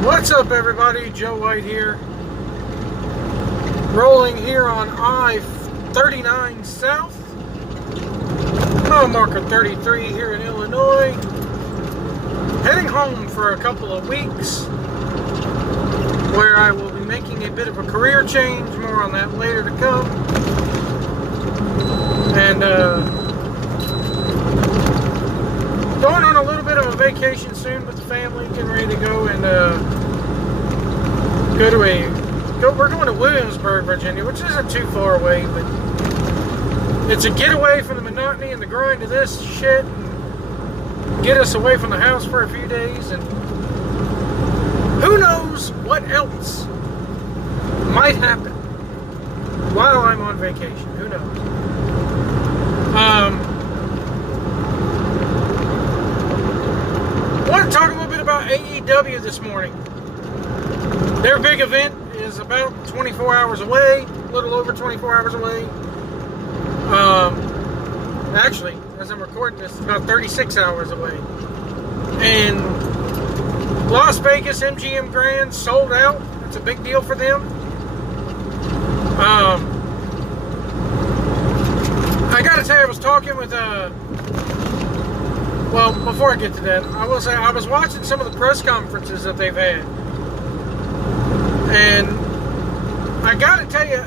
What's up, everybody? Joe White here. Rolling here on I-39 South. Mile marker 33 here in Illinois. Heading home for a couple of weeks where I will be making a bit of a career change. More on that later to come. And going on a little bit of a vacation soon with the family. Getting ready to go and we're going to Williamsburg, Virginia, which isn't too far away, but it's a getaway from the monotony and the grind of this shit, and get us away from the house for a few days, and who knows what else might happen while I'm on vacation. Who knows? I want to talk a little bit about AEW this morning. Their big event is about 24 hours away, a little over 24 hours away. Actually, as I'm recording this, it's about 36 hours away. And Las Vegas MGM Grand sold out. That's a big deal for them. I gotta tell you, I was talking with well, before I get to that, I will say I was watching some of the press conferences that they've had. And I gotta tell you,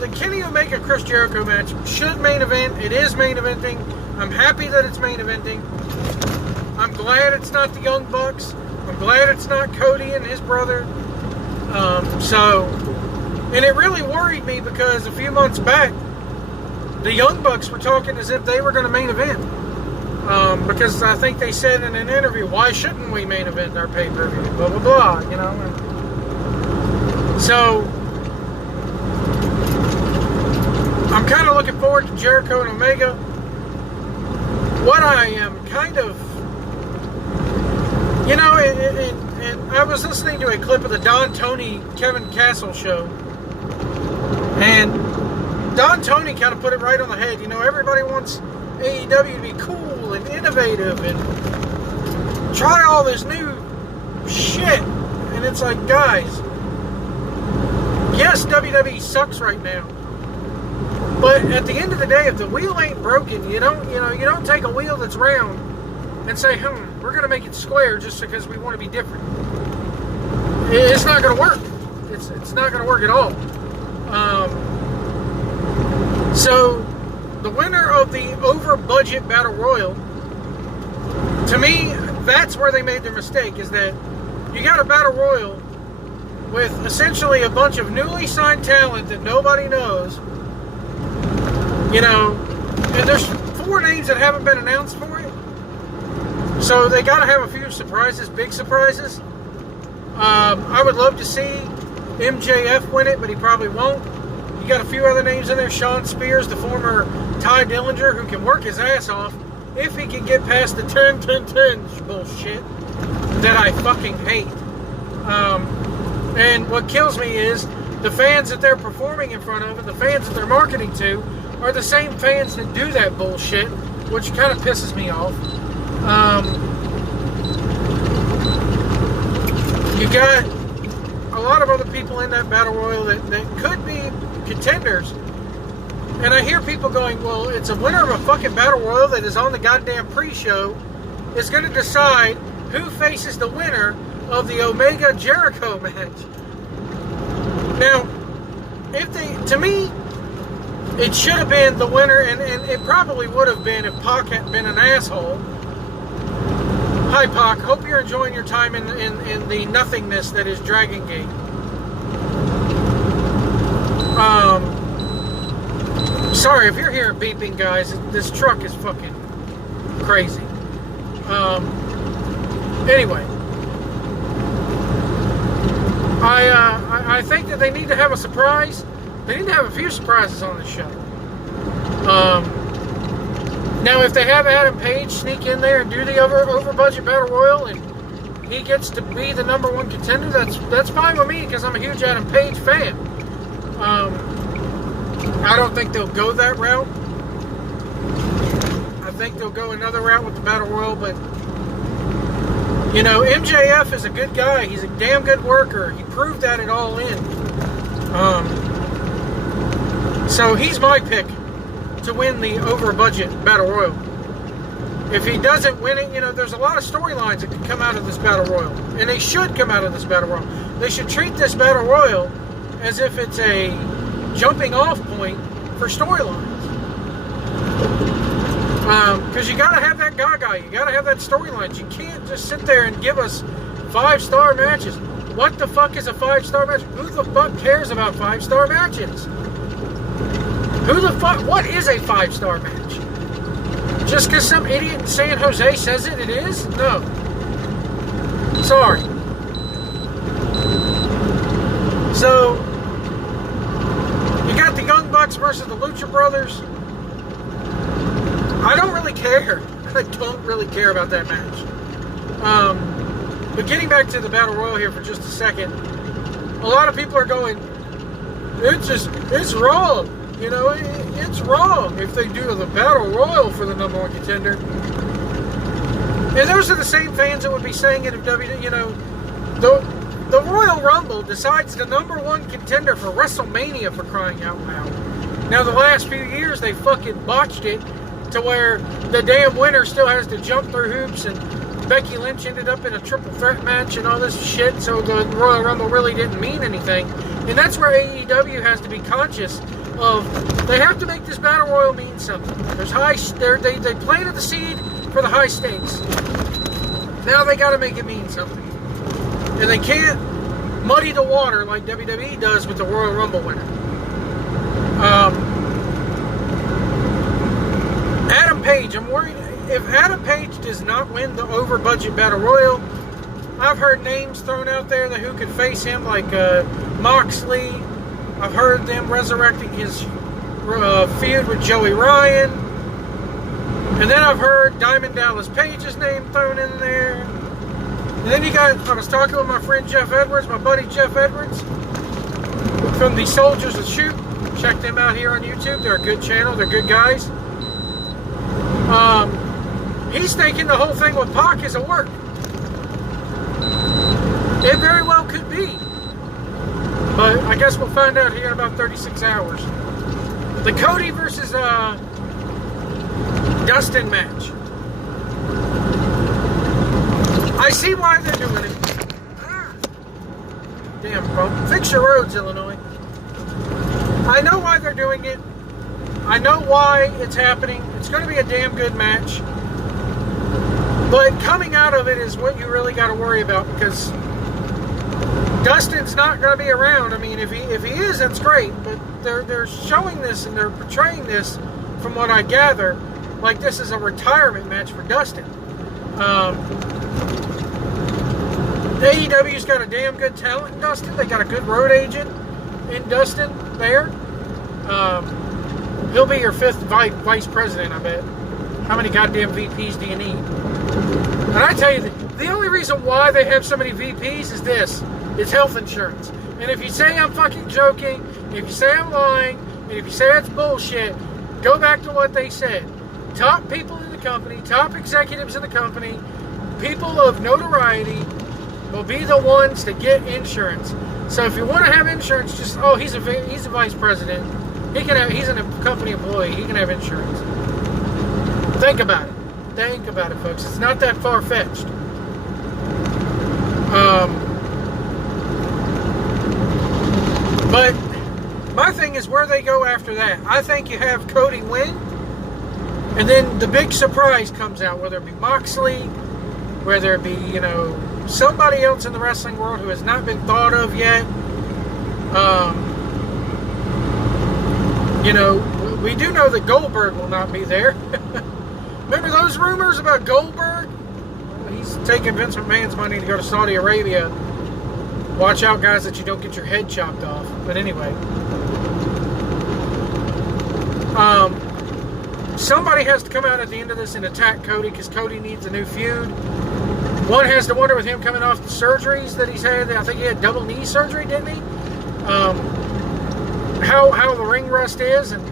the Kenny Omega Chris Jericho match should main event. It is main eventing. I'm happy that it's main eventing. I'm glad it's not the Young Bucks. I'm glad it's not Cody and his brother. And it really worried me because a few months back, the Young Bucks were talking as if they were going to main event. Because I think they said in an interview, why shouldn't we main event our pay-per-view? Blah, blah, blah, you know. So, I'm kind of looking forward to Jericho and Omega. What I am kind of, you know, and I was listening to a clip of the Don Tony Kevin Castle show, and Don Tony kind of put it right on the head. You know, everybody wants AEW to be cool and innovative and try all this new shit, and it's like, guys, yes, WWE sucks right now, but at the end of the day, if the wheel ain't broken, you don't take a wheel that's round and say, we're gonna make it square just because we want to be different. It's not gonna work. It's not gonna work at all. So the winner of the over-budget Battle Royal, to me, that's where they made their mistake, is that you got a Battle Royal with essentially a bunch of newly signed talent that nobody knows, you know, and there's 4 names that haven't been announced for it, so they got to have a few surprises, big surprises. I would love to see MJF win it, but he probably won't. You got a few other names in there. Sean Spears, the former Ty Dillinger, who can work his ass off if he can get past the 10-10-10 bullshit that I fucking hate. And what kills me is the fans that they're performing in front of and the fans that they're marketing to are the same fans that do that bullshit, which kind of pisses me off. You got a lot of other people in that Battle Royal that could be contenders. And I hear people going, well, it's a winner of a fucking Battle Royal that is on the goddamn pre-show is going to decide who faces the winner of the Omega Jericho match. Now, to me, it should have been the winner, and it probably would have been if Pac hadn't been an asshole. Hi, Pac. Hope you're enjoying your time in the nothingness that is Dragon Gate. Sorry if you're hearing beeping, guys. This truck is fucking crazy. Anyway, I think that they need to have a surprise. They need to have a few surprises on this show. Now, if they have Adam Page sneak in there and do the over budget Battle Royal and he gets to be the #1 contender, that's fine with me because I'm a huge Adam Page fan. I don't think they'll go that route. I think they'll go another route with the Battle Royal, but You know, MJF is a good guy. He's a damn good worker. He proved that at All In. So he's my pick to win the over-budget Battle Royal. If he doesn't win it, you know, there's a lot of storylines that can come out of this Battle Royal. And they should come out of this Battle Royal. They should treat this Battle Royal as if it's a jumping off point for storylines. Because you got to have that gaga. You got to have that storylines. You can't just sit there and give us 5-star matches. What the fuck is a 5-star match? Who the fuck cares about 5-star matches? Who the fuck? What is a 5-star match? Just because some idiot in San Jose says it is? No. Sorry. So, you got the Young Bucks versus the Lucha Brothers. I don't really care. I don't really care about that match. But getting back to the Battle Royal here for just a second, a lot of people are going, it's wrong. You know, it's wrong if they do the Battle Royal for the number 1 contender. And those are the same fans that would be saying it if you know, the Royal Rumble decides the number 1 contender for WrestleMania, for crying out loud. Now, the last few years, they fucking botched it to where the damn winner still has to jump through hoops, and Becky Lynch ended up in a triple threat match and all this shit, so the Royal Rumble really didn't mean anything. And that's where AEW has to be conscious of. They have to make this Battle Royal mean something. There's they planted the seed for the high stakes. Now they got to make it mean something. And they can't muddy the water like WWE does with the Royal Rumble winner. Adam Page, I'm worried if Adam Page does not win the over-budget Battle Royal. I've heard names thrown out there that who could face him, like Moxley. I've heard them resurrecting his feud with Joey Ryan. And then I've heard Diamond Dallas Page's name thrown in there. And then you got, I was talking with my friend Jeff Edwards, my buddy Jeff Edwards, from the Soldiers of Shoot. Check them out here on YouTube. They're a good channel. They're good guys. He's thinking the whole thing with Pac is a work. It very well could be. But I guess we'll find out here in about 36 hours. The Cody versus Dustin match. I see why they're doing it. Damn, bro. Fix your roads, Illinois. I know why they're doing it. I know why it's happening. It's going to be a damn good match. But coming out of it is what you really got to worry about, because Dustin's not going to be around. I mean, if he is, that's great. But they're showing this and they're portraying this, from what I gather, like this is a retirement match for Dustin. AEW's got a damn good talent in Dustin. They got a good road agent in Dustin there. He'll be your 5th vice president, I bet. How many goddamn VPs do you need? And I tell you, the only reason why they have so many VPs is this. It's health insurance. And if you say I'm fucking joking, if you say I'm lying, and if you say that's bullshit, go back to what they said. Top people in the company, top executives in the company, people of notoriety will be the ones to get insurance. So if you want to have insurance, just, oh, he's a vice president. He's a company employee. He can have insurance. Think about it. Think about it, folks. It's not that far-fetched. But my thing is where they go after that. I think you have Cody win, and then the big surprise comes out, whether it be Moxley, whether it be, you know, somebody else in the wrestling world who has not been thought of yet. You know, we do know that Goldberg will not be there. Remember those rumors about Goldberg? He's taking Vince McMahon's money to go to Saudi Arabia. Watch out, guys, that you don't get your head chopped off. But anyway. Somebody has to come out at the end of this and attack Cody, because Cody needs a new feud. One has to wonder with him coming off the surgeries that he's had. I think he had double knee surgery, didn't he? How the ring rust is and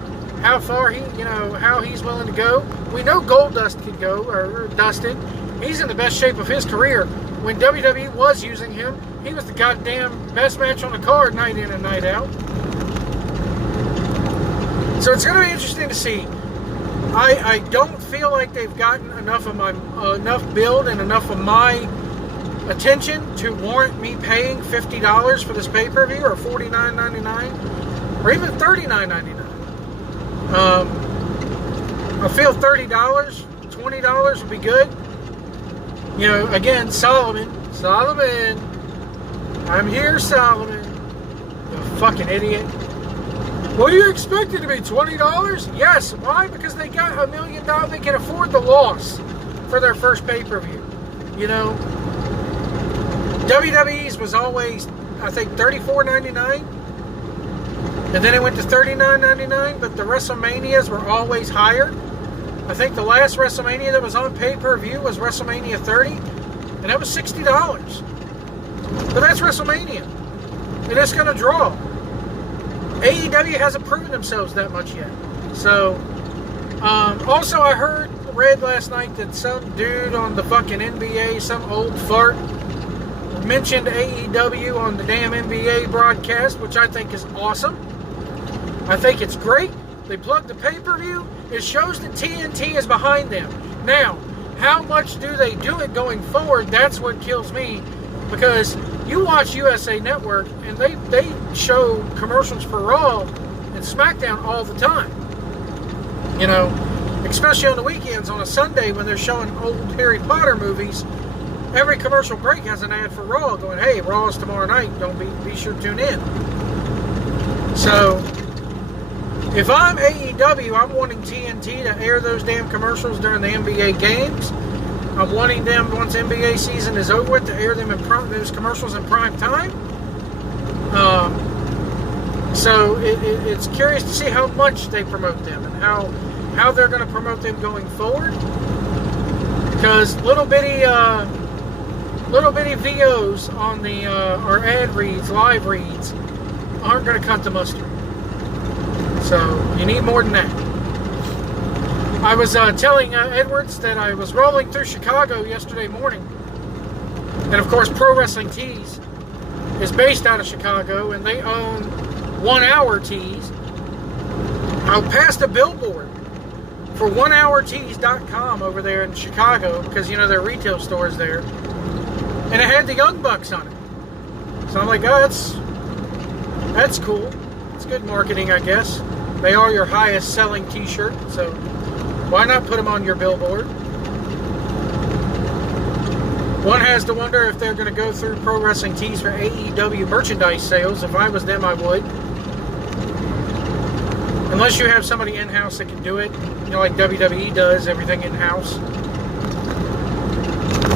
how far how he's willing to go. We know Goldust can go, or Dustin. He's in the best shape of his career. when WWE was using him, he was the goddamn best match on the card night in and night out. So it's going to be interesting to see. I don't feel like they've gotten enough of my enough build and enough of my attention to warrant me paying $50 for this pay-per-view, or $49.99, or even $39.99. I feel $30, $20 would be good. You know, again, Solomon, I'm here, Solomon. You fucking idiot. What do you expect it to be, $20? Yes. Why? Because they got $1 million. They can afford the loss for their first pay-per-view. You know, WWE's was always, I think, $34.99, and then it went to $39.99. But the WrestleManias were always higher. I think the last WrestleMania that was on pay-per-view was WrestleMania 30, and that was $60. But that's WrestleMania, and it's going to draw. AEW hasn't proven themselves that much yet. So, also I read last night that some dude on the fucking NBA, some old fart, mentioned AEW on the damn NBA broadcast, which I think is awesome. I think it's great. They plugged the pay-per-view. It shows that TNT is behind them. Now, how much do they do it going forward? That's what kills me. Because you watch USA Network, and they show commercials for Raw and SmackDown all the time. You know, especially on the weekends, on a Sunday when they're showing old Harry Potter movies, every commercial break has an ad for Raw going, hey, Raw is tomorrow night. Don't be sure to tune in. So, if I'm AEW, I'm wanting TNT to air those damn commercials during the NBA games. I'm wanting them, once NBA season is over with, to air them in those commercials in prime time. So it's curious to see how much they promote them and how they're going to promote them going forward. Because little bitty VOs on the or ad reads, live reads, aren't going to cut the mustard. So you need more than that. I was telling Edwards that I was rolling through Chicago yesterday morning. And of course, Pro Wrestling Tees is based out of Chicago, and they own 1 Hour Tees. I passed a billboard for onehourtees.com over there in Chicago, because, you know, their retail store is there. And it had the Young Bucks on it. So I'm like, oh, that's cool. It's good marketing, I guess. They are your highest selling t-shirt, so why not put them on your billboard? One has to wonder if they're going to go through Pro Wrestling Tees for AEW merchandise sales. If I was them, I would. Unless you have somebody in-house that can do it. You know, like WWE does, everything in-house.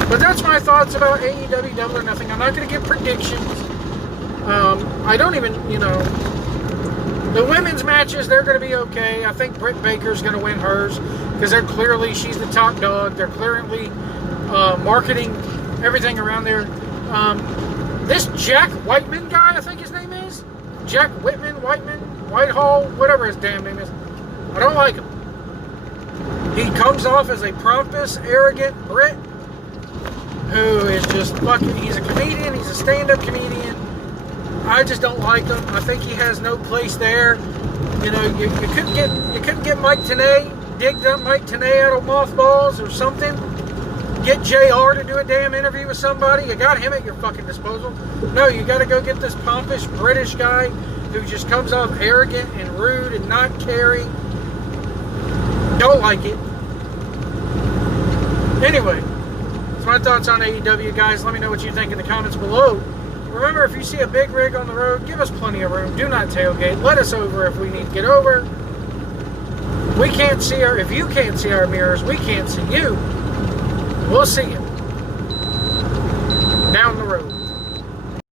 But that's my thoughts about AEW Double or Nothing. I'm not going to give predictions. I don't even, you know... The women's matches, they're going to be okay. I think Britt Baker's going to win hers, because she's the top dog. They're clearly marketing everything around there. This Jack Whiteman guy, I think his name is, Jack Whitman, Whitehall, whatever his damn name is, I don't like him. He comes off as a pompous, arrogant Brit who is just fucking, he's a comedian, he's a stand-up comedian. I just don't like him. I think he has no place there. You know, you couldn't get Mike Tenay, digged up Mike Tenay out of mothballs or something. Get JR to do a damn interview with somebody. You got him at your fucking disposal. No, you got to go get this pompous British guy who just comes off arrogant and rude and not caring. Don't like it. Anyway, that's my thoughts on AEW, guys. Let me know what you think in the comments below. Remember, if you see a big rig on the road, give us plenty of room. Do not tailgate. Let us over if we need to get over. We can't see if you can't see our mirrors, we can't see you. We'll see you down the road.